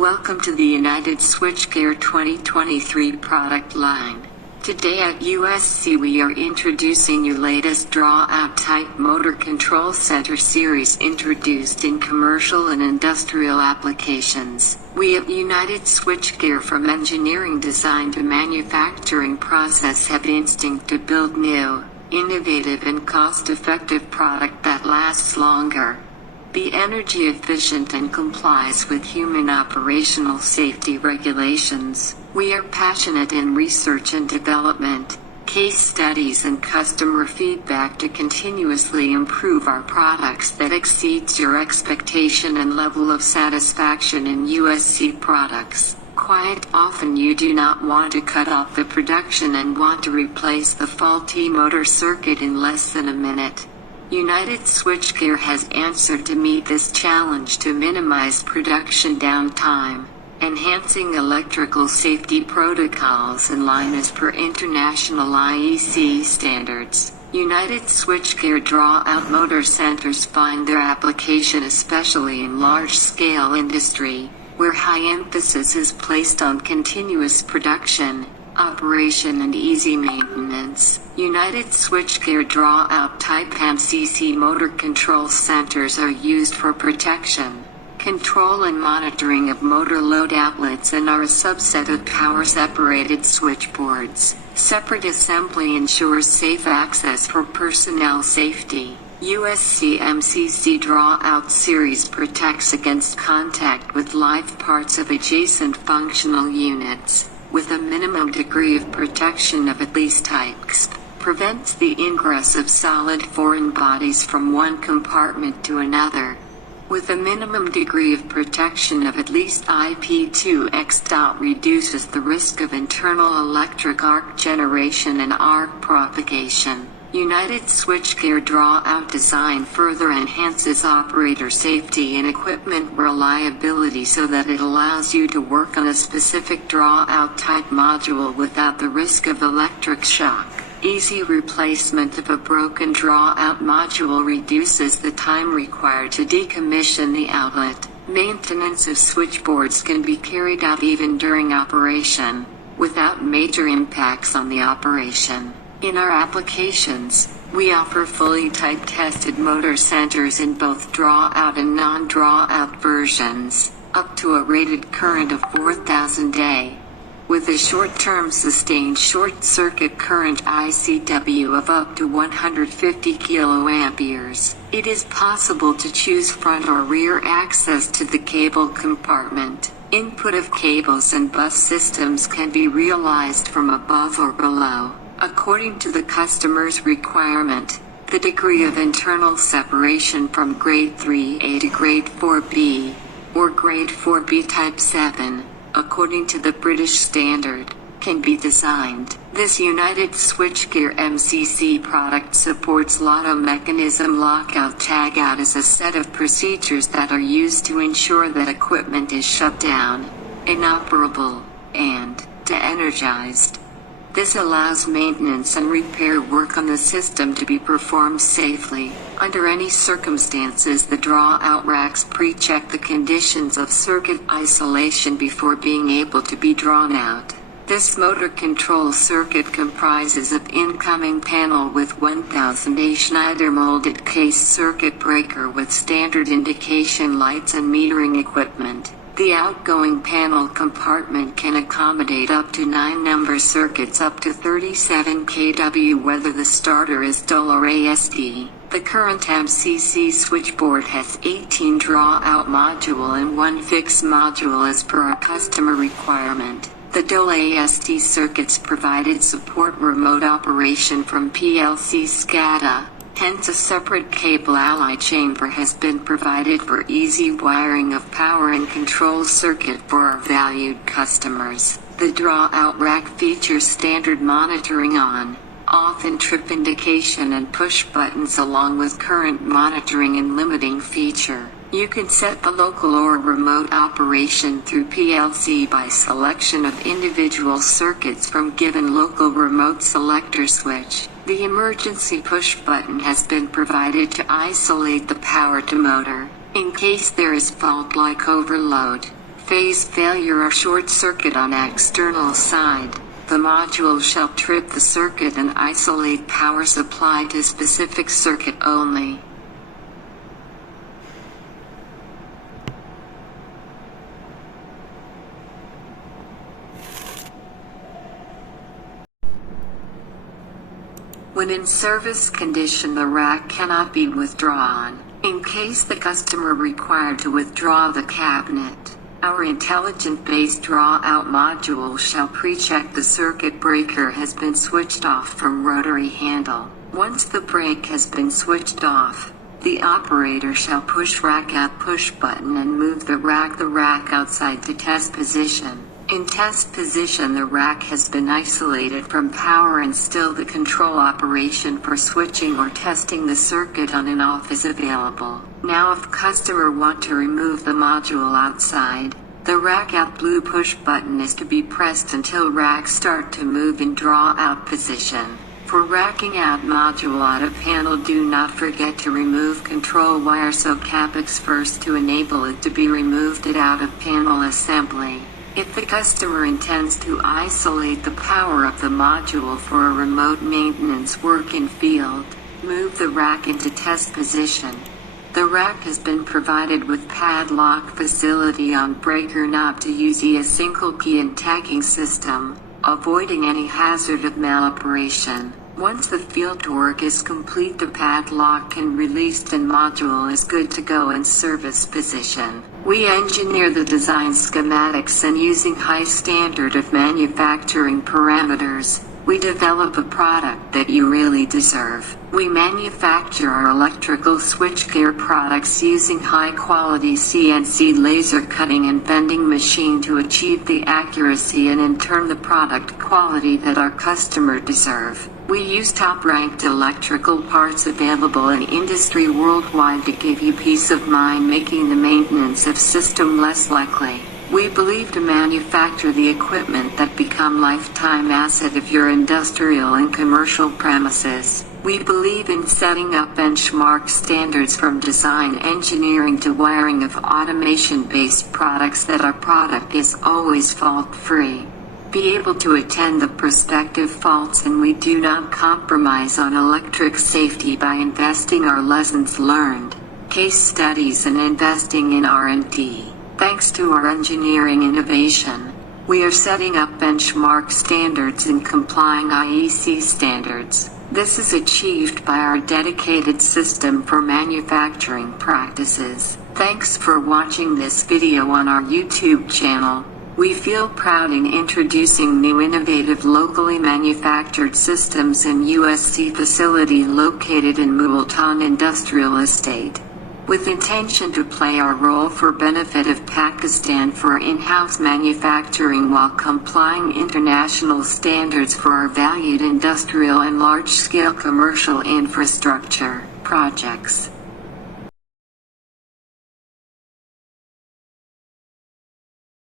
Welcome to the United Switchgear 2023 product line. Today at USC we are introducing your latest Drawout type motor control center series introduced in commercial and industrial applications. We at United Switchgear, from engineering design to manufacturing process, have instinct to build new, innovative and cost-effective product that lasts longer. Be energy efficient and complies with human operational safety regulations. We are passionate in research and development, case studies and customer feedback to continuously improve our products that exceeds your expectation and level of satisfaction in USC products. Quite often you do not want to cut off the production and want to replace the faulty motor circuit in less than a minute. United Switchgear has answered to meet this challenge to minimize production downtime, enhancing electrical safety protocols in line as per international IEC standards. United Switchgear Drawout motor centers find their application especially in large-scale industry, where high emphasis is placed on continuous production, operation and easy maintenance. United Switchgear Drawout type MCC motor control centers are used for protection, control and monitoring of motor load outlets and are a subset of power-separated switchboards. Separate assembly ensures safe access for personnel safety. USC MCC Drawout series protects against contact with live parts of adjacent functional units, with a minimum degree of protection of at least IPX, prevents the ingress of solid foreign bodies from one compartment to another. With a minimum degree of protection of at least IP2X. Reduces the risk of internal electric arc generation and arc propagation. United Switchgear Drawout design further enhances operator safety and equipment reliability so that it allows you to work on a specific Drawout type module without the risk of electric shock. Easy replacement of a broken Drawout module reduces the time required to decommission the outlet. Maintenance of switchboards can be carried out even during operation, without major impacts on the operation. In our applications, we offer fully type-tested motor centers in both Drawout and non-Drawout versions, up to a rated current of 4,000 A. With a short-term sustained short-circuit current ICW of up to 150 kA. It is possible to choose front or rear access to the cable compartment. Input of cables and bus systems can be realized from above or below, according to the customer's requirement. The degree of internal separation from grade 3A to grade 4B, or grade 4B type 7, according to the British standard, can be designed. This United Switchgear MCC product supports Lotto mechanism lockout-tagout as a set of procedures that are used to ensure that equipment is shut down, inoperable, and de-energized. This allows maintenance and repair work on the system to be performed safely. Under any circumstances, the Drawout racks pre-check the conditions of circuit isolation before being able to be drawn out. This motor control circuit comprises of incoming panel with 1000 A Schneider molded case circuit breaker with standard indication lights and metering equipment. The outgoing panel compartment can accommodate up to 9 number circuits up to 37 kW whether the starter is dual or ASD. The current MCC switchboard has 18 Drawout module and 1 fixed module as per our customer requirement. The dual ASD circuits provided support remote operation from PLC SCADA. Hence a separate cable ally chamber has been provided for easy wiring of power and control circuit for our valued customers. The Drawout rack features standard monitoring on, off and trip indication and push buttons along with current monitoring and limiting feature. You can set the local or remote operation through PLC by selection of individual circuits from given local remote selector switch. The emergency push button has been provided to isolate the power to motor, in case there is fault like overload, phase failure or short circuit on external side, the module shall trip the circuit and isolate power supply to specific circuit only. When in service condition, the rack cannot be withdrawn. In case the customer required to withdraw the cabinet, our intelligent-based draw-out module shall pre-check the circuit breaker has been switched off from rotary handle. Once the brake has been switched off, the operator shall push rack out push button and move the rack outside to test position. In test position, the rack has been isolated from power and still the control operation for switching or testing the circuit on and off is available. Now if customer want to remove the module outside, the rack out blue push button is to be pressed until rack start to move in draw out position. For racking out module out of panel, do not forget to remove control wire so capex first to enable it to be removed at out of panel assembly. If the customer intends to isolate the power of the module for a remote maintenance work in field, move the rack into test position. The rack has been provided with padlock facility on breaker knob to use a single key and tagging system, avoiding any hazard of maloperation. Once the field work is complete, the padlock can released and module is good to go in service position. We engineer the design schematics and using high standard of manufacturing parameters, we develop a product that you really deserve. We manufacture our electrical switchgear products using high-quality CNC laser cutting and bending machine to achieve the accuracy and in turn the product quality that our customer deserve. We use top-ranked electrical parts available in industry worldwide to give you peace of mind, making the maintenance of system less likely. We believe to manufacture the equipment that become lifetime asset of your industrial and commercial premises. We believe in setting up benchmark standards from design engineering to wiring of automation-based products that our product is always fault-free. Be able to attend the prospective faults, and we do not compromise on electric safety by investing our lessons learned, case studies and investing in R&D. Thanks to our engineering innovation, we are setting up benchmark standards and complying IEC standards. This is achieved by our dedicated system for manufacturing practices. Thanks for watching this video on our YouTube channel. We feel proud in introducing new innovative locally manufactured systems in USC facility located in Multan Industrial Estate. With intention to play our role for benefit of Pakistan for in-house manufacturing while complying international standards for our valued industrial and large-scale commercial infrastructure projects.